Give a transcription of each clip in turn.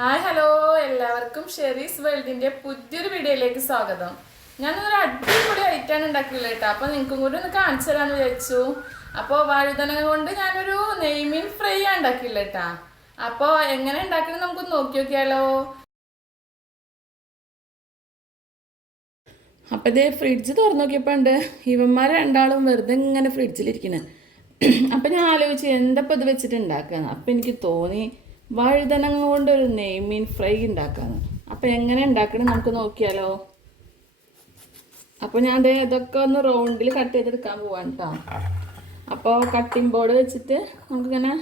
Hi hello എല്ലാവർക്കും Sherry's വേൾഡിന്റെ പുതിയൊരു വീഡിയോയിലേക്ക് സ്വാഗതം. ഞാനൊരു അടിപൊളി ഐറ്റാണ് ഉണ്ടാക്കിയില്ല കേട്ടോ. അപ്പോൾ നിങ്ങൾക്കും കൂടി ഒന്ന് കാണിച്ചു തരാമെന്ന് വിചാരിച്ചു. അപ്പോൾ വഴുതന കൊണ്ട് ഞാനൊരു നെയ്മീൻ ഫ്രൈ ഉണ്ടാക്കിയില്ല കേട്ടോ. അപ്പോൾ എങ്ങനെ ഉണ്ടാക്കുന്നത് നമുക്ക് നോക്കി നോക്കിയാലോ. അപ്പോൾ ഇതേ ഫ്രിഡ്ജ് തുറന്നു നോക്കിയപ്പോൾ ഉണ്ട് ഇവന്മാർ രണ്ടാളും വെറുതെ ഇങ്ങനെ ഫ്രിഡ്ജിലിരിക്കുന്നത്. അപ്പം ഞാൻ ആലോചിച്ച് എന്തപ്പോൾ ഇത് വെച്ചിട്ട് ഉണ്ടാക്കുകയെന്ന്. അപ്പം എനിക്ക് തോന്നി വഴുതനങ്ങ കൊണ്ടൊരു നെയ്മീൻ ഫ്രൈ ഉണ്ടാക്കാന്ന്. അപ്പം എങ്ങനെ ഉണ്ടാക്കണം നമുക്ക് നോക്കിയാലോ. അപ്പോൾ ഞാൻ ഇതൊക്കെ ഒന്ന് റൗണ്ടിൽ കട്ട് ചെയ്തെടുക്കാൻ പോവാണ് കേട്ടോ. അപ്പോൾ കട്ടിംഗ് ബോർഡ് വെച്ചിട്ട് നമുക്കിങ്ങനെ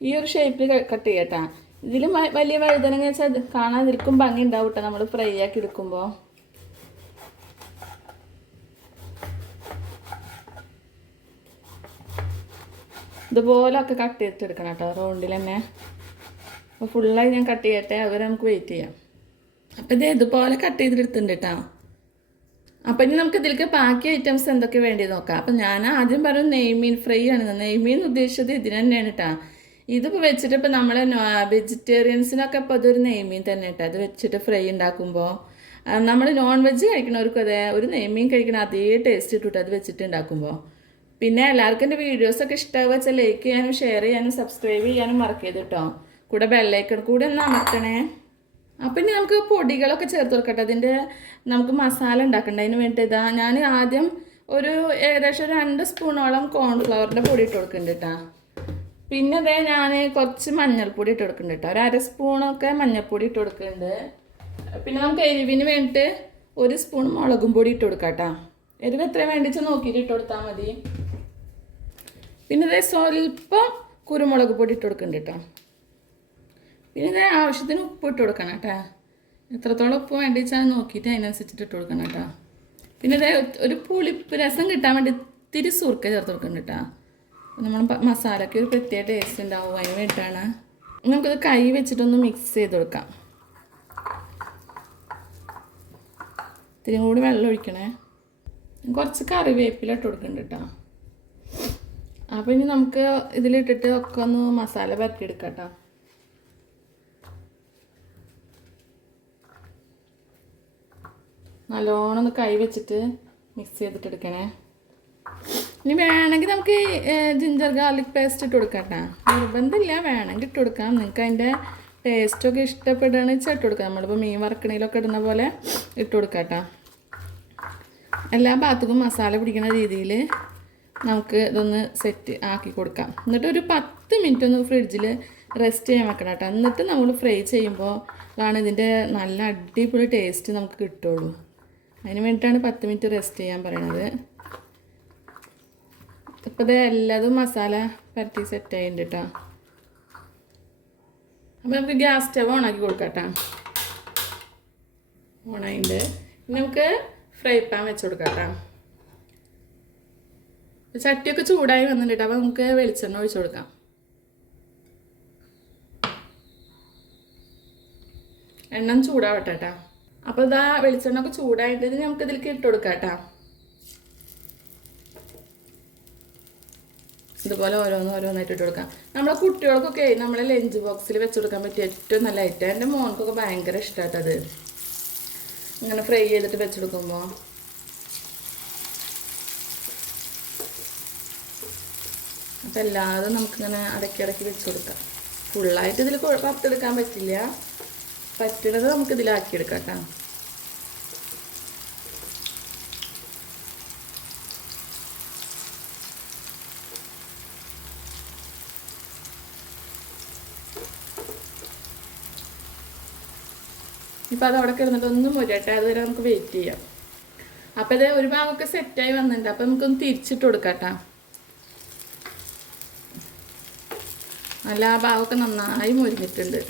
ഈ ഒരു ഷേപ്പിൽ കട്ട് ചെയ്യട്ടാ. ഇതിൽ വലിയ വഴുതനങ്ങ വെച്ചാൽ കാണാതിരിക്കും ഭംഗി ഉണ്ടാവും കേട്ടോ നമ്മൾ ഫ്രൈ ആക്കി എടുക്കുമ്പോൾ. ഇതുപോലൊക്കെ കട്ട് ചെയ്തിട്ടെടുക്കണം കേട്ടോ റൗണ്ടിൽ തന്നെ. അപ്പോൾ ഫുള്ളായി ഞാൻ കട്ട് ചെയ്യട്ടെ, അതുവരെ നമുക്ക് വെയിറ്റ് ചെയ്യാം. അപ്പോൾ ഇത് ഇതുപോലെ കട്ട് ചെയ്തെടുത്തിട്ടുണ്ട് കേട്ടോ. അപ്പോൾ ഇനി നമുക്ക് ഇതിലേക്ക് ബാക്കി ഐറ്റംസ് എന്തൊക്കെ വേണ്ടി നോക്കാം. അപ്പം ഞാൻ ആദ്യം പറഞ്ഞു നെയ്മീൻ ഫ്രൈ ആണ്. നെയ്മീൻ ഉദ്ദേശിച്ചത് ഇതിന് തന്നെയാണ് കേട്ടോ. ഇതിപ്പോൾ വെച്ചിട്ട് ഇപ്പോൾ നമ്മൾ വെജിറ്റേറിയൻസിനൊക്കെ ഇപ്പോൾ അതൊരു നെയ്മീൻ തന്നെ കേട്ടോ. അത് വെച്ചിട്ട് ഫ്രൈ ഉണ്ടാക്കുമ്പോൾ നമ്മൾ നോൺ വെജ് കഴിക്കണവർക്കും അതെ ഒരു നെയ്മീൻ കഴിക്കണ അതേ ടേസ്റ്റ് കിട്ടും അത് വെച്ചിട്ട് ഉണ്ടാക്കുമ്പോൾ. പിന്നെ എല്ലാവർക്കും എൻ്റെ വീഡിയോസൊക്കെ ഇഷ്ടമാവുക വെച്ചാൽ ലൈക്ക് ചെയ്യാനും ഷെയർ ചെയ്യാനും സബ്സ്ക്രൈബ് ചെയ്യാനും മറക്കരുത് കേട്ടോ. കൂടെ ബെല്ലൈക്കൺ കൂടി ഒന്ന് അമർത്തണേ. അപ്പം ഇനി നമുക്ക് പൊടികളൊക്കെ ചേർത്ത് കൊടുക്കട്ടെ. അതിൻ്റെ നമുക്ക് മസാല ഉണ്ടാക്കണ്ട. അതിന് വേണ്ടിയിട്ട് ഇതാ ഞാൻ ആദ്യം ഒരു ഏകദേശം 2 സ്പൂണോളം കോൺഫ്ലവറിൻ്റെ പൊടി ഇട്ട് കൊടുക്കുന്നുണ്ട് കേട്ടോ. പിന്നെ അതേ ഞാൻ കുറച്ച് മഞ്ഞൾപ്പൊടി ഇട്ട് കൊടുക്കുന്നുണ്ട് കേട്ടോ. ഒരു 1/2 സ്പൂണൊക്കെ മഞ്ഞൾപ്പൊടി ഇട്ട് കൊടുക്കുന്നുണ്ട്. പിന്നെ നമുക്ക് എരിവിന് വേണ്ടിയിട്ട് 1 സ്പൂൺ മുളകും പൊടി ഇട്ട് കൊടുക്കാം കേട്ടോ. എരിവ് എത്ര വേണ്ടിച്ച് നോക്കിയിട്ട് ഇട്ട് കൊടുത്താൽ മതി. പിന്നെ ഇതേ സ്വല്പം കുരുമുളക് പൊടി ഇട്ട് കൊടുക്കുന്നുണ്ട് കേട്ടോ. പിന്നെ ഇത് ആവശ്യത്തിന് ഉപ്പ് ഇട്ട് കൊടുക്കണം കേട്ടോ. എത്രത്തോളം ഉപ്പ് വേണ്ടി വെച്ചാൽ നോക്കിയിട്ട് അതിനനുസരിച്ചിട്ട് ഇട്ട് കൊടുക്കണം കേട്ടോ. പിന്നെ ഇത് ഒരു പുളിപ്പ് രസം കിട്ടാൻ വേണ്ടി ഇത്തിരി സുർക്ക ചേർത്ത് കൊടുക്കുന്നുണ്ട് കേട്ടോ. നമ്മൾ മസാലയ്ക്ക് ഒരു പ്രത്യേക ടേസ്റ്റ് ഉണ്ടാവും, അതിന് വേണ്ടിയിട്ടാണ്. നമുക്കിത് കൈ വെച്ചിട്ടൊന്ന് മിക്സ് ചെയ്ത് കൊടുക്കാം. ഇത്തിരി കൂടി വെള്ളം ഒഴിക്കണേ. കുറച്ച് കറിവേപ്പില ഇട്ട് കൊടുക്കുന്നുണ്ട് കേട്ടോ. അപ്പോൾ ഇനി നമുക്ക് ഇതിലിട്ടിട്ട് ഒക്കെ ഒന്ന് മസാല പരത്തിയെടുക്കാം കേട്ടോ. നല്ലോണം ഒന്ന് കൈ വെച്ചിട്ട് മിക്സ് ചെയ്തിട്ട് എടുക്കണേ. ഇനി വേണമെങ്കിൽ നമുക്ക് ജിഞ്ചർ ഗാർലിക് പേസ്റ്റ് ഇട്ട് കൊടുക്കാം കേട്ടോ. നിർബന്ധമില്ല, വേണമെങ്കിൽ ഇട്ട് കൊടുക്കാം. നിങ്ങൾക്ക് അതിൻ്റെ ടേസ്റ്റൊക്കെ ഇഷ്ടപ്പെടുകയാണെന്ന് വെച്ചാൽ ഇട്ട് കൊടുക്കാം. നമ്മളിപ്പോൾ മീൻ വറക്കണയിലൊക്കെ ഇടുന്ന പോലെ ഇട്ട് കൊടുക്കാം കേട്ടോ. എല്ലാ ഭാഗത്തും മസാല പിടിക്കുന്ന രീതിയിൽ നമുക്ക് ഇതൊന്ന് സെറ്റ് ആക്കി കൊടുക്കാം. എന്നിട്ട് ഒരു 10 മിനിറ്റ് ഒന്ന് ഫ്രിഡ്ജിൽ റെസ്റ്റ് ചെയ്യാൻ വെക്കണം കേട്ടോ. എന്നിട്ട് നമ്മൾ ഫ്രൈ ചെയ്യുമ്പോൾ ആണ് ഇതിൻ്റെ നല്ല അടിപൊളി ടേസ്റ്റ് നമുക്ക് കിട്ടുള്ളൂ. അതിന് വേണ്ടിയിട്ടാണ് 10 മിനിറ്റ് റെസ്റ്റ് ചെയ്യാൻ പറയണത്. ഇപ്പോൾ ഇത് എല്ലാതും മസാല പരത്തി സെറ്റ് ആയിട്ടുണ്ട് കേട്ടോ. അപ്പോൾ നമുക്ക് ഗ്യാസ് സ്റ്റവ് ഓണാക്കി കൊടുക്കാം കേട്ടോ. ഓണായിട്ടുണ്ട്. ഇനി നമുക്ക് ഫ്രൈ പാൻ വെച്ച് കൊടുക്കാം കേട്ടോ. ചട്ടിയൊക്കെ ചൂടായി വന്നിട്ടുണ്ട്. അപ്പോൾ നമുക്ക് വെളിച്ചെണ്ണ ഒഴിച്ച് കൊടുക്കാം. എണ്ണ ചൂടാവട്ടെ കേട്ടോ. അപ്പോൾ ഇതാ വെളിച്ചെണ്ണ ഒക്കെ ചൂടായിട്ട് നമുക്ക് ഇതിലേക്ക് ഇട്ട് കൊടുക്കാം കേട്ടോ. ഇതുപോലെ ഓരോന്നായിട്ട് ഇട്ട് കൊടുക്കാം. നമ്മളെ കുട്ടികൾക്കൊക്കെ നമ്മളെ ലഞ്ച് ബോക്സിൽ വെച്ച് കൊടുക്കാൻ പറ്റിയ ഏറ്റവും നല്ല ഐറ്റം. എൻ്റെ മോൻക്കൊക്കെ ഭയങ്കര ഇഷ്ടമായിട്ടത് ഇങ്ങനെ ഫ്രൈ ചെയ്തിട്ട് വെച്ച് കൊടുക്കുമ്പോൾ. അപ്പം എല്ലാതും നമുക്കിങ്ങനെ ഇടയ്ക്കിടയ്ക്ക് വെച്ച് കൊടുക്കാം. ഫുള്ളായിട്ട് ഇതിൽ വറുത്തെടുക്കാൻ പറ്റില്ല, പറ്റുന്നത് നമുക്ക് ഇതിലാക്കിയെടുക്കാം കേട്ടോ. ഇപ്പം അത് അവിടെ കിടന്നിട്ട് ഒന്നും മുരട്ടെ, അതുവരെ നമുക്ക് വെയിറ്റ് ചെയ്യാം. അപ്പം ഇത് ഒരു ഭാഗമൊക്കെ സെറ്റായി വന്നിട്ടുണ്ട്. അപ്പം നമുക്കൊന്ന് തിരിച്ചിട്ട് കൊടുക്കാം കേട്ടോ. നല്ല ആ ഭാഗമൊക്കെ നന്നായി മുരിഞ്ഞിട്ടുണ്ട്.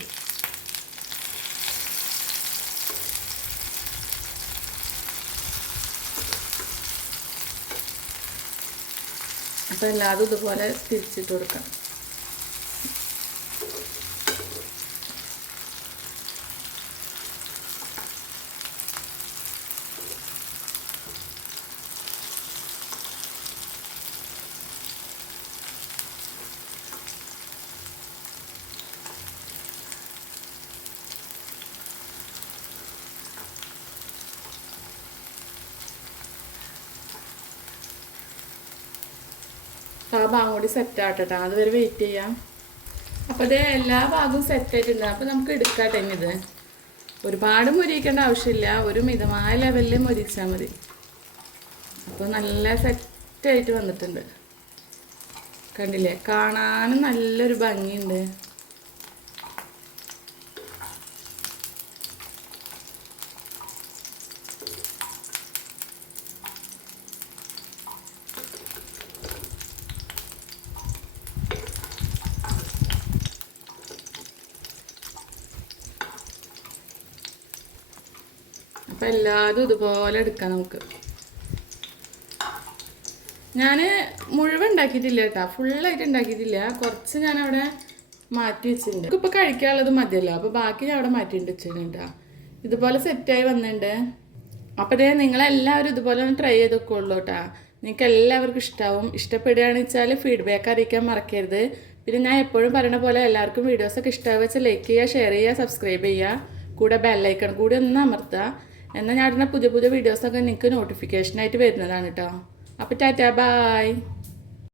അപ്പോൾ എല്ലാതും ഇതുപോലെ തിരിച്ചിട്ട് കൊടുക്കാം. ആ ഭാഗം കൂടി സെറ്റ് ആവട്ടെ, അതുവരെ വെയിറ്റ് ചെയ്യാം. അപ്പോൾ അതേ എല്ലാ ഭാഗവും സെറ്റ് ആയിട്ടുണ്ട്. അപ്പോൾ നമുക്ക് എടുക്കാട്ടെ ഇത്. ഒരുപാട് മൊരിയിക്കേണ്ട ആവശ്യമില്ല, ഒരു മിതമായ ലെവലിൽ മൊരിച്ചാൽ മതി. അപ്പോൾ നല്ല സെറ്റായിട്ട് വന്നിട്ടുണ്ട്, കണ്ടില്ലേ? കാണാനും നല്ലൊരു ഭംഗിയുണ്ട്. അപ്പം എല്ലാതും ഇതുപോലെ എടുക്കാം നമുക്ക്. ഞാൻ മുഴുവൻ ഉണ്ടാക്കിയിട്ടില്ല കേട്ടോ, ഫുള്ളായിട്ട് ഉണ്ടാക്കിയിട്ടില്ല. കുറച്ച് ഞാനവിടെ മാറ്റി വെച്ചിട്ടുണ്ട്. ഇപ്പോൾ കഴിക്കാനുള്ളത് മതിയല്ലോ, അപ്പോൾ ബാക്കി ഞാൻ അവിടെ മാറ്റിയിട്ട് വെച്ചിട്ടുണ്ട് കേട്ടോ. ഇതുപോലെ സെറ്റായി വന്നിട്ടുണ്ട്. അപ്പോൾ അതേ നിങ്ങളെല്ലാവരും ഇതുപോലെ ഒന്ന് ട്രൈ ചെയ്ത് നോക്കുള്ളൂ കേട്ടോ. നിങ്ങൾക്ക് എല്ലാവർക്കും ഇഷ്ടമാവും. ഇഷ്ടപ്പെടുകയാണെന്ന് വെച്ചാൽ ഫീഡ്ബാക്ക് അറിയിക്കാൻ മറക്കരുത്. പിന്നെ ഞാൻ എപ്പോഴും പറയുന്ന പോലെ എല്ലാവർക്കും വീഡിയോസൊക്കെ ഇഷ്ടമാവുക വെച്ചാൽ ലൈക്ക് ചെയ്യുക, ഷെയർ ചെയ്യുക, സബ്സ്ക്രൈബ് ചെയ്യുക, കൂടെ ബെല്ലൈക്കൺ കൂടി ഒന്ന് അമർത്തുക. എന്നാൽ ഞാൻ ഇടുന്ന പുതിയ പുതിയ വീഡിയോസൊക്കെ നിങ്ങൾക്ക് നോട്ടിഫിക്കേഷനായിട്ട് വരുന്നതാണ് കേട്ടോ. അപ്പോൾ ടാറ്റാ, ബായ്.